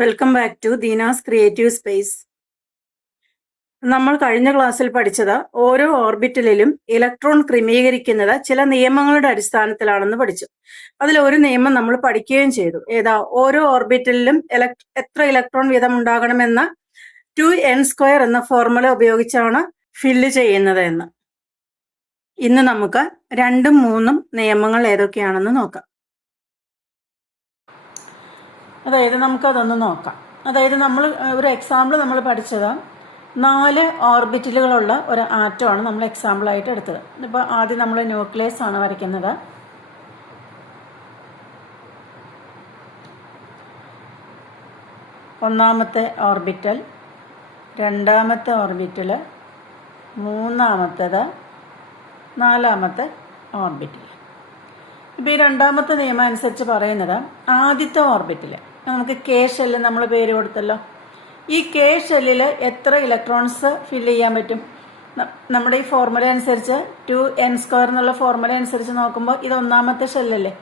Welcome back to Deena's creative space. നമ്മൾ കഴിഞ്ഞ ക്ലാസ്സിൽ പഠിച്ചത് ഓരോ ഓർബിറ്റലിലും ഇലക്ട്രോൺ ക്രമീകരിക്കുന്നത് ചില നിയമങ്ങളുടെ അടിസ്ഥാനത്തിലാണെന്ന് പഠിച്ചു. അതിൽ ഒരു നിയമം നമ്മൾ പഠിക്കുകയും ചെയ്തു. ഏതാ? ഓരോ ഓർബിറ്റലിലും എത്ര ഇലക്ട്രോൺ വീതം ഉണ്ടാകണമെന്ന 2n² എന്ന ഫോർമുല ഉപയോഗിച്ചാണ് ഫില്ല് ചെയ്യുന്നത് എന്ന്. ഇന്ന് നമുക്ക് 2ഉം 3ഉം നിയമങ്ങൾ ഏതൊക്കെയാണെന്ന് നോക്കാം. അതായത് നമുക്കതൊന്ന് നോക്കാം. അതായത് നമ്മൾ ഒരു എക്സാമ്പിൾ നമ്മൾ പഠിച്ചത് 4 ഓർബിറ്റലുകളുള്ള ഒരു ആറ്റമാണ് നമ്മൾ എക്സാമ്പിളായിട്ട് എടുത്തത്. ഇപ്പോൾ ആദ്യം നമ്മൾ ന്യൂക്ലിയസ് ആണ് വരയ്ക്കുന്നത്. ഒന്നാമത്തെ ഓർബിറ്റൽ, രണ്ടാമത്തെ ഓർബിറ്റൽ, മൂന്നാമത്തേത്, നാലാമത്തെ ഓർബിറ്റൽ. ഇപ്പോൾ ഈ രണ്ടാമത്തെ നിയമം അനുസരിച്ച് പറയുന്നത് ആദ്യത്തെ ഓർബിറ്റിൽ നമുക്ക് കെ ഷെല്ല് നമ്മൾ പേര് കൊടുത്തല്ലോ. ഈ കെ ഷെല്ലിൽ എത്ര ഇലക്ട്രോൺസ് ഫില്ല് ചെയ്യാൻ പറ്റും? നമ്മുടെ ഈ ഫോർമുല അനുസരിച്ച് 2n² എന്നുള്ള ഫോർമുല അനുസരിച്ച് നോക്കുമ്പോൾ ഇത് ഒന്നാമത്തെ ഷെല്ലല്ലേ.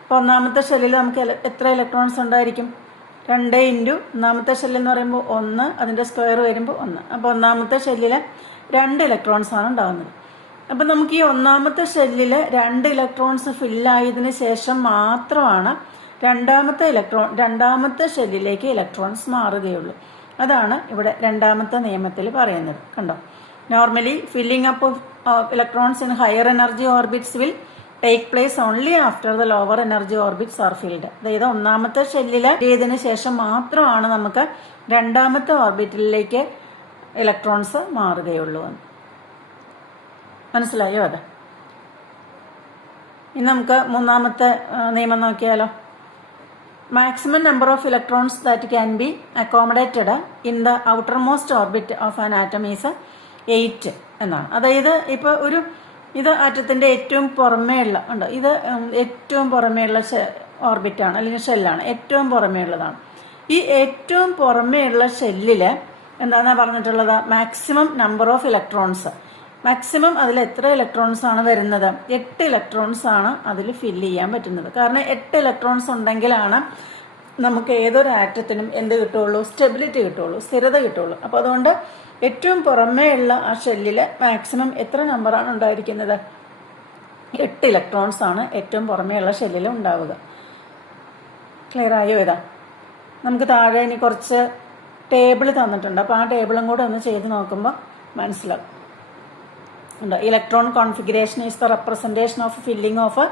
അപ്പോൾ ഒന്നാമത്തെ ഷെല്ലിൽ നമുക്ക് എത്ര ഇലക്ട്രോൺസ് ഉണ്ടായിരിക്കും? 2 ഇൻറ്റു ഒന്നാമത്തെ ഷെല്ലെന്ന് പറയുമ്പോൾ 1, അതിൻ്റെ സ്ക്വയർ വരുമ്പോൾ 1. അപ്പോൾ ഒന്നാമത്തെ ഷെല്ലിൽ 2 ഇലക്ട്രോൺസ് ആണ് ഉണ്ടാകുന്നത്. അപ്പം നമുക്ക് ഈ ഒന്നാമത്തെ ഷെല്ലിൽ 2 ഇലക്ട്രോൺസ് ഫില്ലായതിന് ശേഷം മാത്രമാണ് രണ്ടാമത്തെ ഷെല്ലിലേക്ക് ഇലക്ട്രോൺസ് മാറുകയുള്ളൂ. അതാണ് ഇവിടെ രണ്ടാമത്തെ നിയമത്തിൽ പറയുന്നത്. കണ്ടോ? Normally filling up of electrons in higher energy orbits will take place only after the lower energy orbits are filled. അതായത് ഒന്നാമത്തെ ഷെല്ലിൽ ചെയ്തതിന് ശേഷം മാത്രമാണ് നമുക്ക് രണ്ടാമത്തെ ഓർബിറ്റലിലേക്ക് ഇലക്ട്രോൺസ് മാറുകയുള്ളൂ എന്ന്. മനസ്സിലായോ? അത് ഇനി നമുക്ക് മൂന്നാമത്തെ നിയമം നോക്കിയാലോ. Maximum number of electrons that can be accommodated in the outer most orbit of an atom is 8 എന്നാണ്. അതായത് ഇപ്പോൾ ഇത് ആറ്റത്തിന്റെ ഏറ്റവും പുറമേയുള്ള ഉണ്ട്, ഇത് ഏറ്റവും പുറമേയുള്ള ഓർബിറ്റാണ് അല്ലെങ്കിൽ ഷെല്ലാണ്, ഏറ്റവും പുറമേയുള്ളതാണ്. ഈ ഏറ്റവും പുറമേയുള്ള ഷെല്ലിൽ എന്താണെന്നാ പറഞ്ഞിട്ടുള്ളത്? Maximum number of electrons. Maximum അതിൽ എത്ര ഇലക്ട്രോൺസ് ആണ് വരുന്നത്? 8 ഇലക്ട്രോൺസ് ആണ് അതിൽ ഫില്ല് ചെയ്യാൻ പറ്റുന്നത്. കാരണം 8 ഇലക്ട്രോൺസ് ഉണ്ടെങ്കിലാണ് നമുക്ക് ഏതൊരു ആറ്റത്തിനും എന്ത് കിട്ടുള്ളൂ? സ്റ്റെബിലിറ്റി കിട്ടുള്ളൂ, സ്ഥിരത കിട്ടുള്ളൂ. അപ്പോൾ അതുകൊണ്ട് ഏറ്റവും പുറമേ ഉള്ള ആ ഷെല്ലിൽ മാക്സിമം എത്ര നമ്പറാണ് ഉണ്ടായിരിക്കുന്നത്? 8 ഇലക്ട്രോൺസ് ആണ് ഏറ്റവും പുറമേ ഉള്ള ഷെല്ലിൽ ഉണ്ടാവുക. ക്ലിയർ ആയോ? ഇതാ നമുക്ക് താഴെ ഇനി കുറച്ച് ടേബിൾ തന്നിട്ടുണ്ട്. അപ്പോൾ ആ ടേബിളും കൂടെ ഒന്ന് ചെയ്ത് നോക്കുമ്പോൾ മനസ്സിലാവും. Electron configuration is the representation of filling of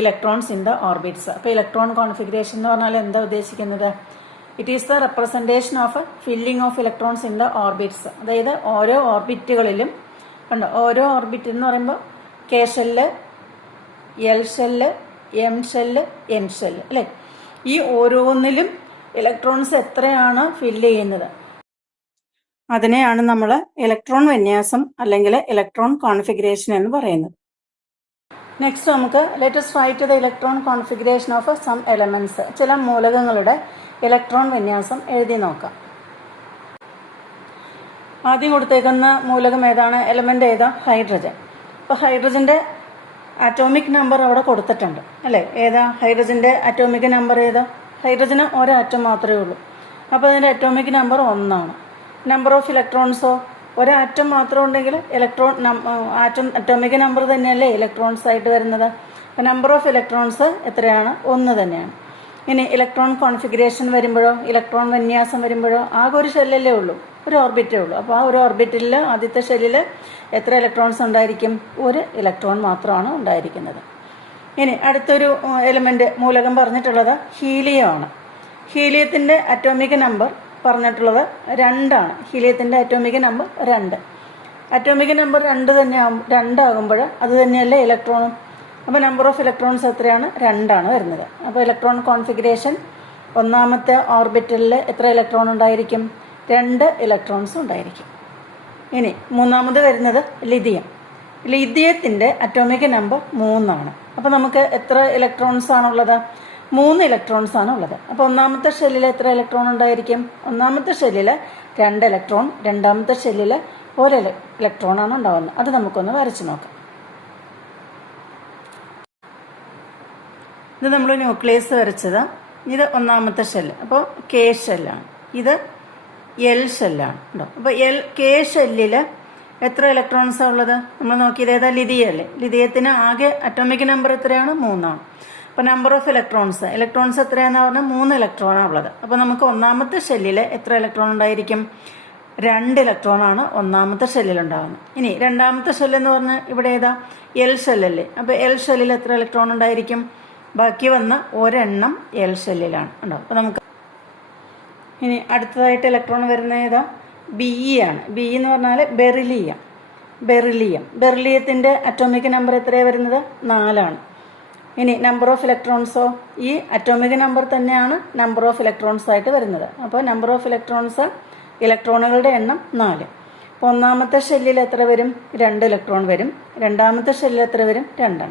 electrons in the orbits. അപ്പോൾ ഇലക്ട്രോൺ കോൺഫിഗറേഷൻ എന്ന് പറഞ്ഞാൽ എന്താ ഉദ്ദേശിക്കുന്നത്? It is the representation of filling of electrons in the orbits. അതായത് ഓരോ ഓർബിറ്റുകളിലും കണ്ടോ, ഓരോ ഓർബിറ്റ് എന്ന് പറയുമ്പോൾ K shell, L shell, M shell, N shell അല്ലേ? ഈ ഓരോന്നിലും ഇലക്ട്രോൺസ് എത്രയാണ് ഫില്ല് ചെയ്യുന്നത്? അതിനെയാണ് നമ്മൾ ഇലക്ട്രോൺ വിന്യാസം അല്ലെങ്കിൽ ഇലക്ട്രോൺ കോൺഫിഗറേഷൻ എന്ന് പറയുന്നത്. നെക്സ്റ്റ് നമുക്ക് let's write the electron configuration of some elements. ചില മൂലകങ്ങളുടെ ഇലക്ട്രോൺ വിന്യാസം എഴുതി നോക്കാം. ആദ്യം കൊടുത്തേക്കുന്ന മൂലകം ഏതാണ്? എലമെന്റ് ഏതാ? ഹൈഡ്രജൻ. അപ്പോൾ ഹൈഡ്രജന്റെ അറ്റോമിക് നമ്പർ അവിടെ കൊടുത്തിട്ടുണ്ട് അല്ലേ? ഏതാ ഹൈഡ്രജന്റെ അറ്റോമിക് നമ്പർ? ഏതാ? ഹൈഡ്രജന് ഒരാറ്റം മാത്രമേ ഉള്ളൂ. അപ്പോൾ അതിന്റെ അറ്റോമിക് നമ്പർ 1 ആണ്. Number of ഇലക്ട്രോൺസോ? ഒരാറ്റം മാത്രം ഉണ്ടെങ്കിൽ അറ്റോമിക് നമ്പർ തന്നെയല്ലേ ഇലക്ട്രോൺസ് ആയിട്ട് വരുന്നത്. അപ്പം നമ്പർ ഓഫ് ഇലക്ട്രോൺസ് എത്രയാണ്? 1 തന്നെയാണ്. ഇനി ഇലക്ട്രോൺ കോൺഫിഗറേഷൻ വരുമ്പോഴോ, ഇലക്ട്രോൺ വിന്യാസം വരുമ്പോഴോ ആകെ ഒരു ഷെല്ലല്ലേ ഉള്ളൂ, ഒരു ഓർബിറ്റേ ഉള്ളൂ. അപ്പോൾ ആ ഒരു ഓർബിറ്റിൽ ആദ്യത്തെ ഷെല്ലിൽ എത്ര ഇലക്ട്രോൺസ് ഉണ്ടായിരിക്കും? 1 ഇലക്ട്രോൺ മാത്രമാണ് ഉണ്ടായിരിക്കുന്നത്. ഇനി അടുത്തൊരു എലിമെന്റ് മൂലകം പറഞ്ഞിട്ടുള്ളത് ഹീലിയം ആണ്. ഹീലിയത്തിന്റെ അറ്റോമിക് നമ്പർ പറഞ്ഞിട്ടുള്ളത് 2 ആണ്. ഹീലിയത്തിന്റെ അറ്റോമിക് നമ്പർ 2. അറ്റോമിക് നമ്പർ 2 ആകുമ്പോൾ അത് തന്നെയല്ലേ ഇലക്ട്രോണും. അപ്പോൾ നമ്പർ ഓഫ് ഇലക്ട്രോൺസ് എത്രയാണ്? 2 ആണ് വരുന്നത്. അപ്പോൾ ഇലക്ട്രോൺ കോൺഫിഗറേഷൻ ഒന്നാമത്തെ ഓർബിറ്റലിൽ എത്ര ഇലക്ട്രോൺ ഉണ്ടായിരിക്കും? 2 ഇലക്ട്രോൺസ് ഉണ്ടായിരിക്കും. ഇനി മൂന്നാമത് വരുന്നത് ലിഥിയം. ലിഥിയത്തിന്റെ അറ്റോമിക് നമ്പർ 3 ആണ്. അപ്പോൾ നമുക്ക് എത്ര ഇലക്ട്രോൺസ് ആണുള്ളത്? 3 ഇലക്ട്രോൺസ് ആണ് ഉള്ളത്. അപ്പോൾ ഒന്നാമത്തെ ഷെല്ലിൽ എത്ര ഇലക്ട്രോൺ ഉണ്ടായിരിക്കും? ഒന്നാമത്തെ ഷെല്ലിൽ 2 ഇലക്ട്രോൺ, രണ്ടാമത്തെ ഷെല്ലിൽ 1 ഇലക്ട്രോൺ ആണ് ഉണ്ടാവുന്നത്. അത് നമുക്കൊന്ന് വരച്ചു നോക്കാം. ഇത് നമ്മൾ ന്യൂക്ലിയസ് വരച്ചത്. ഇത് ഒന്നാമത്തെ ഷെല്ല്. അപ്പോൾ കെ ഷെല്ലാണ്. ഇത് എൽ ഷെല്ലാണ് കേട്ടോ. അപ്പോൾ കെ ഷെല്ലിൽ എത്ര ഇലക്ട്രോൺസാണ് ഉള്ളത്? നമ്മൾ നോക്കിയത് ഏതാ? ലിഥിയല്ലേ. ലിഥിയത്തിന് ആകെ അറ്റോമിക് നമ്പർ എത്രയാണ്? 3 അപ്പോൾ നമ്പർ ഓഫ് ഇലക്ട്രോൺസ് എത്രയാണെന്ന് പറഞ്ഞാൽ 3 ഇലക്ട്രോണാണ് ഉള്ളത്. അപ്പോൾ നമുക്ക് ഒന്നാമത്തെ ഷെല്ലിൽ എത്ര ഇലക്ട്രോൺ ഉണ്ടായിരിക്കും? 2 ഇലക്ട്രോണാണ് ഒന്നാമത്തെ ഷെല്ലിൽ ഉണ്ടാകുന്നത്. ഇനി രണ്ടാമത്തെ ഷെല്ലെന്ന് പറഞ്ഞാൽ ഇവിടെ ഏതാ? എൽ ഷെല്ലല്ലേ. അപ്പോൾ എൽ ഷെല്ലിൽ എത്ര ഇലക്ട്രോൺ ഉണ്ടായിരിക്കും? ബാക്കി വന്ന ഒരെണ്ണം എൽ ഷെല്ലിലാണ് ഉണ്ടാവും. അപ്പോൾ നമുക്ക് ഇനി അടുത്തതായിട്ട് ഇലക്ട്രോൺ വരുന്ന ഏതാ? ബി ആണ്. ബി എന്ന് പറഞ്ഞാൽ ബെറിലിയത്തിന്റെ അറ്റോമിക് നമ്പർ എത്രയാണ് വരുന്നത്? 4. ഇനി നമ്പർ ഓഫ് ഇലക്ട്രോൺസോ? ഈ അറ്റോമിക് നമ്പർ തന്നെയാണ് നമ്പർ ഓഫ് ഇലക്ട്രോൺസ് ആയിട്ട് വരുന്നത്. അപ്പോൾ നമ്പർ ഓഫ് ഇലക്ട്രോണുകളുടെ എണ്ണം 4. അപ്പോൾ ഒന്നാമത്തെ ഷെല്ലിൽ എത്ര വരും? 2 ഇലക്ട്രോൺ വരും. രണ്ടാമത്തെ ഷെല്ലിൽ എത്ര വരും? 2.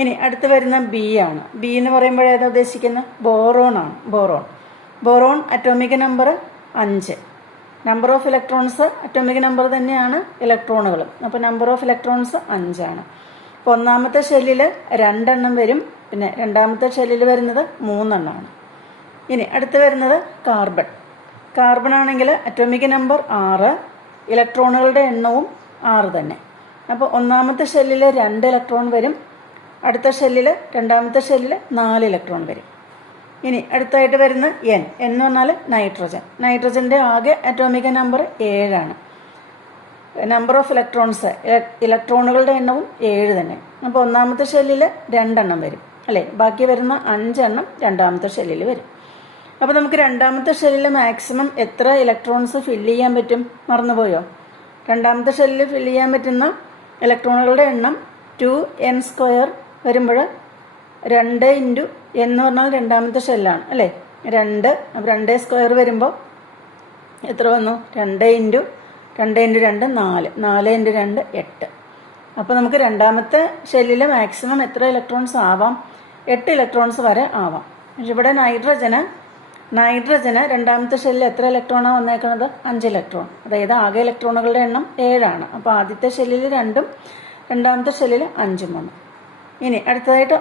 ഇനി അടുത്ത് വരുന്ന ബി ആണ്. ബി എന്ന് പറയുമ്പോൾ ഏതാ ഉദ്ദേശിക്കുന്നത്? ബോറോൺ ആണ്. Boron atomic number 5. Number of electrons atomic number തന്നെയാണ് ഇലക്ട്രോണുകളും. അപ്പോൾ നമ്പർ ഓഫ് ഇലക്ട്രോൺസ് 5. അപ്പോൾ ഒന്നാമത്തെ ഷെല്ലിൽ 2 വരും. പിന്നെ രണ്ടാമത്തെ ഷെല്ലിൽ വരുന്നത് 3. ഇനി അടുത്ത് വരുന്നത് കാർബൺ ആണെങ്കിൽ അറ്റോമിക് നമ്പർ 6, ഇലക്ട്രോണുകളുടെ എണ്ണവും 6 തന്നെ. അപ്പോൾ ഒന്നാമത്തെ ഷെല്ലിൽ 2 ഇലക്ട്രോൺ വരും. അടുത്ത ഷെല്ലിൽ രണ്ടാമത്തെ ഷെല്ലിൽ 4 ഇലക്ട്രോൺ വരും. ഇനി അടുത്തായിട്ട് വരുന്ന എൻ എന്ന് പറഞ്ഞാൽ നൈട്രജന്റെ ആകെ അറ്റോമിക് നമ്പർ 7. നമ്പർ ഓഫ് ഇലക്ട്രോണുകളുടെ എണ്ണവും 7 തന്നെ. അപ്പോൾ ഒന്നാമത്തെ ഷെല്ലിൽ 2 വരും അല്ലേ. ബാക്കി വരുന്ന 5 രണ്ടാമത്തെ ഷെല്ലിൽ വരും. അപ്പോൾ നമുക്ക് രണ്ടാമത്തെ ഷെല്ലിൽ മാക്സിമം എത്ര ഇലക്ട്രോൺസ് ഫില്ല് ചെയ്യാൻ പറ്റും? മറന്നുപോയോ? രണ്ടാമത്തെ ഷെല്ലിൽ ഫില്ല് ചെയ്യാൻ പറ്റുന്ന ഇലക്ട്രോണുകളുടെ എണ്ണം 2n² വരുമ്പോൾ 2 ഇൻറ്റു എന്ന് പറഞ്ഞാൽ രണ്ടാമത്തെ ഷെല്ലാണ് അല്ലേ. 2 അപ്പോൾ 2² വരുമ്പോൾ എത്ര വന്നു? 2 ഇൻറ്റു 2 4, 4 ഇൻറ്റു 2 8. അപ്പോൾ നമുക്ക് രണ്ടാമത്തെ ഷെല്ലിൽ മാക്സിമം എത്ര ഇലക്ട്രോൺസ് ആവാം? 8 ഇലക്ട്രോൺസ് വരെ ആവാം. പക്ഷെ ഇവിടെ നൈട്രജന് രണ്ടാമത്തെ ഷെല്ലിൽ എത്ര ഇലക്ട്രോണാണ് വന്നേക്കുന്നത്? 5 ഇലക്ട്രോൺ. അതായത് ആകെ ഇലക്ട്രോണുകളുടെ എണ്ണം 7. അപ്പോൾ ആദ്യത്തെ ഷെല്ലിൽ 2, രണ്ടാമത്തെ ഷെല്ലിൽ 5 വന്നു. ഇനി അടുത്തതായിട്ട്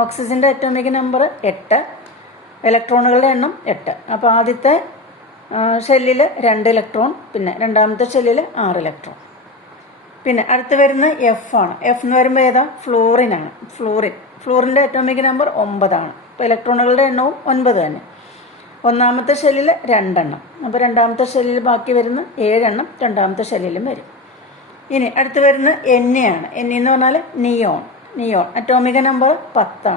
ഓക്സിജന്റെ അറ്റോമിക് നമ്പർ 8, ഇലക്ട്രോണുകളുടെ എണ്ണം 8. അപ്പോൾ ആദ്യത്തെ ഷെല്ലിൽ 2 ഇലക്ട്രോൺ, പിന്നെ രണ്ടാമത്തെ ഷെല്ലിൽ 6 ഇലക്ട്രോൺ. പിന്നെ അടുത്ത് വരുന്ന എഫ് ആണ്. എഫ് എന്ന് വരുമ്പോൾ ഏതാ? ഫ്ലൂറിനാണ്. ഫ്ലൂറിന്റെ അറ്റോമിക് നമ്പർ 9. അപ്പോൾ ഇലക്ട്രോണുകളുടെ എണ്ണവും 9 തന്നെ. ഒന്നാമത്തെ ഷെല്ലിൽ 2. അപ്പോൾ രണ്ടാമത്തെ ഷെല്ലിൽ ബാക്കി വരുന്ന 7 രണ്ടാമത്തെ ഷെല്ലിലും വരും. ഇനി അടുത്ത് വരുന്ന എൻ ആണ്. എൻ എന്ന് പറഞ്ഞാൽ നിയോൺ അറ്റോമിക് നമ്പർ 10.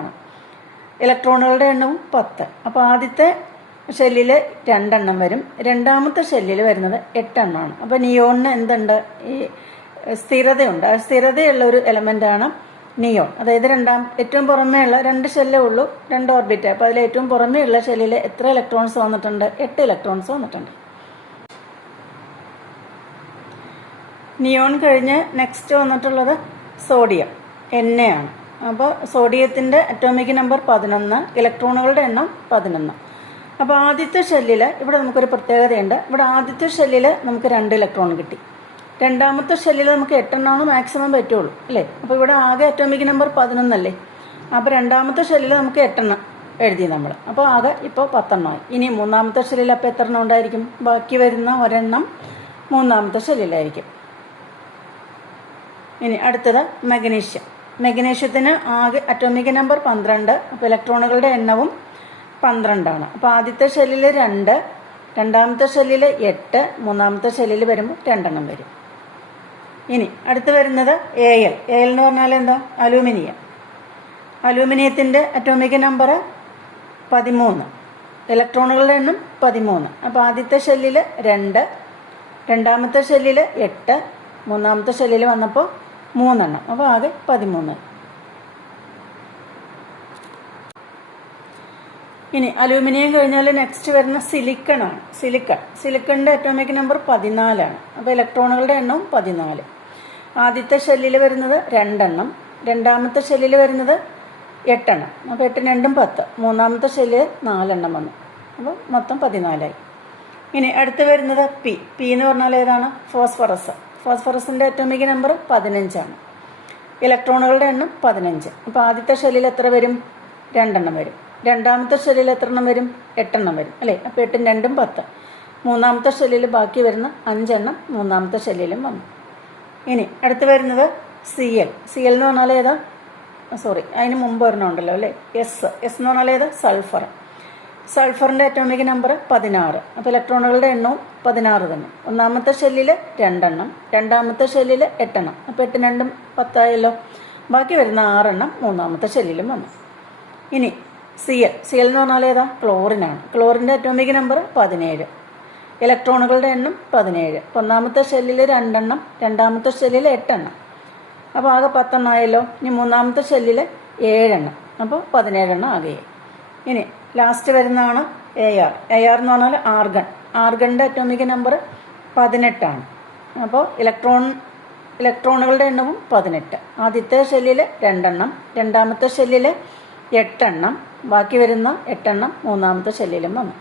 ഇലക്ട്രോണുകളുടെ എണ്ണവും 10. അപ്പോൾ ആദ്യത്തെ ഷെല്ലിൽ 2 വരും. രണ്ടാമത്തെ ഷെല്ലിൽ വരുന്നത് 8 അപ്പോൾ നിയോണിന് എന്തുണ്ട്? ഈ സ്ഥിരതയുണ്ട്. ആ സ്ഥിരതയുള്ള ഒരു എലമെന്റ് ആണ് നിയോൺ. അതായത് ഏറ്റവും പുറമേ ഉള്ള 2 ഷെല്ലേ ഉള്ളൂ, 2 ഓർബിറ്റ്. അപ്പോൾ അതിൽ ഏറ്റവും പുറമേ ഉള്ള ഷെല്ലിൽ എത്ര ഇലക്ട്രോൺസ് വന്നിട്ടുണ്ട്? 8 ഇലക്ട്രോൺസ് വന്നിട്ടുണ്ട്. നിയോൺ കഴിഞ്ഞ് നെക്സ്റ്റ് വന്നിട്ടുള്ളത് സോഡിയം, Na ആണ്. അപ്പോൾ സോഡിയത്തിന്റെ അറ്റോമിക് നമ്പർ 11, ഇലക്ട്രോണുകളുടെ എണ്ണം 11. അപ്പോൾ ആദ്യത്തെ ഷെല്ലിൽ ഇവിടെ നമുക്കൊരു പ്രത്യേകതയുണ്ട്. ഇവിടെ ആദ്യത്തെ ഷെല്ലിൽ നമുക്ക് 2 ഇലക്ട്രോൺ കിട്ടി. രണ്ടാമത്തെ ഷെല്ലിൽ നമുക്ക് 8 മാക്സിമം പറ്റുള്ളൂ അല്ലേ. അപ്പോൾ ഇവിടെ ആകെ അറ്റോമിക് നമ്പർ 11 അല്ലേ. അപ്പോൾ രണ്ടാമത്തെ ഷെല്ലിൽ നമുക്ക് 8 എഴുതി നമ്മൾ. അപ്പോൾ ആകെ ഇപ്പോൾ 10 ഇനി മൂന്നാമത്തെ ഷെല്ലിൽ അപ്പോൾ എത്ര ഉണ്ടായിരിക്കും? ബാക്കി വരുന്ന ഒരെണ്ണം മൂന്നാമത്തെ ഷെല്ലിലായിരിക്കും. ഇനി അടുത്തത് മഗ്നീഷ്യത്തിന് ആകെ അറ്റോമിക് നമ്പർ 12. അപ്പോൾ ഇലക്ട്രോണുകളുടെ എണ്ണവും 12. അപ്പോൾ ആദ്യത്തെ ഷെല്ലിൽ 2, രണ്ടാമത്തെ ഷെല്ലിൽ 8, മൂന്നാമത്തെ ഷെല്ലിൽ വരുമ്പോൾ 2 വരും. ഇനി അടുത്ത് വരുന്നത് എൽ എന്ന് പറഞ്ഞാൽ എന്താ? അലൂമിനിയത്തിന്റെ അറ്റോമിക് നമ്പർ 13, ഇലക്ട്രോണുകളുടെ എണ്ണം 13. അപ്പോൾ ആദ്യത്തെ ഷെല്ലിൽ 2, രണ്ടാമത്തെ ഷെല്ലിൽ 8, മൂന്നാമത്തെ ഷെല്ലിൽ വന്നപ്പോൾ 3. അപ്പോൾ ആകെ 13. ഇനി അലൂമിനിയം കഴിഞ്ഞാൽ നെക്സ്റ്റ് വരുന്ന സിലിക്കൺ ആണ്. സിലിക്കണിന്റെ അറ്റോമിക് നമ്പർ 14. അപ്പോൾ ഇലക്ട്രോണുകളുടെ എണ്ണവും 14. ആദ്യത്തെ ഷെല്ലിൽ വരുന്നത് 2, രണ്ടാമത്തെ ഷെല്ലിൽ വരുന്നത് 8. അപ്പോൾ 8 2 10. മൂന്നാമത്തെ ഷെല്ലിൽ 4 വന്നു. അപ്പോൾ മൊത്തം 14. ഇനി അടുത്ത് വരുന്നത് പി എന്ന് പറഞ്ഞാൽ ഏതാണ്? ഫോസ്ഫറസിന്റെ അറ്റോമിക് നമ്പർ 15. ഇലക്ട്രോണുകളുടെ എണ്ണം 15. അപ്പോൾ ആദ്യത്തെ ഷെല്ലിൽ എത്ര വരും? 2 വരും. രണ്ടാമത്തെ ഷെല്ലിൽ എത്ര എണ്ണം വരും? 8 എണ്ണം വരും അല്ലേ? അപ്പോൾ 8 × 2 10. മൂന്നാമത്തെ ഷെല്ലിൽ ബാക്കി വരുന്ന 5 എണ്ണം മൂന്നാമത്തെ ഷെല്ലിലും വന്നു. ഇനി അടുത്ത് വരുന്നത് CL. CL എന്ന് പറഞ്ഞാൽ ഏതാ? സോറി, അതിന് മുമ്പ് ഒരെണ്ണം ഉണ്ടല്ലോ അല്ലേ, എസ് എന്ന് പറഞ്ഞാൽ ഏതാ? സൾഫർ. സൾഫറിൻ്റെ അറ്റോമിക് നമ്പർ 16. അപ്പോൾ ഇലക്ട്രോണുകളുടെ എണ്ണവും 16 തന്നെ. ഒന്നാമത്തെ ഷെല്ലിൽ 2 എണ്ണം, രണ്ടാമത്തെ ഷെല്ലിൽ 8 എണ്ണം. അപ്പോൾ 8 × 2 10 ആയല്ലോ. ബാക്കി വരുന്ന 6 എണ്ണം മൂന്നാമത്തെ ഷെല്ലിലും വന്നു. ഇനി CL എന്ന് പറഞ്ഞാൽ ഏതാ? ക്ലോറിനാണ്. ക്ലോറിൻ്റെ അറ്റോമിക് നമ്പർ 17. ഇലക്ട്രോണുകളുടെ എണ്ണം 17. ഒന്നാമത്തെ ഷെല്ലിൽ 2 എണ്ണം, രണ്ടാമത്തെ ഷെല്ലിൽ 8 എണ്ണം. അപ്പോൾ ആകെ 10 എണ്ണം ആയല്ലോ. ഇനി മൂന്നാമത്തെ ഷെല്ലിൽ 7 എണ്ണം, അപ്പോൾ 17 എണ്ണം ആകെ. ഇനി ലാസ്റ്റ് വരുന്നതാണ് AR. AR എന്ന് പറഞ്ഞാൽ ആർഗൺ. ആർഗണിൻ്റെ അറ്റോമിക് നമ്പർ 18 ആണ്. അപ്പോൾ ഇലക്ട്രോണുകളുടെ എണ്ണവും 18. ആദ്യത്തെ ഷെല്ലിൽ 2 എണ്ണം, രണ്ടാമത്തെ ഷെല്ലിൽ 8 എണ്ണം, ബാക്കി വരുന്ന 8 എണ്ണം മൂന്നാമത്തെ ഷെല്ലിലും വന്നു.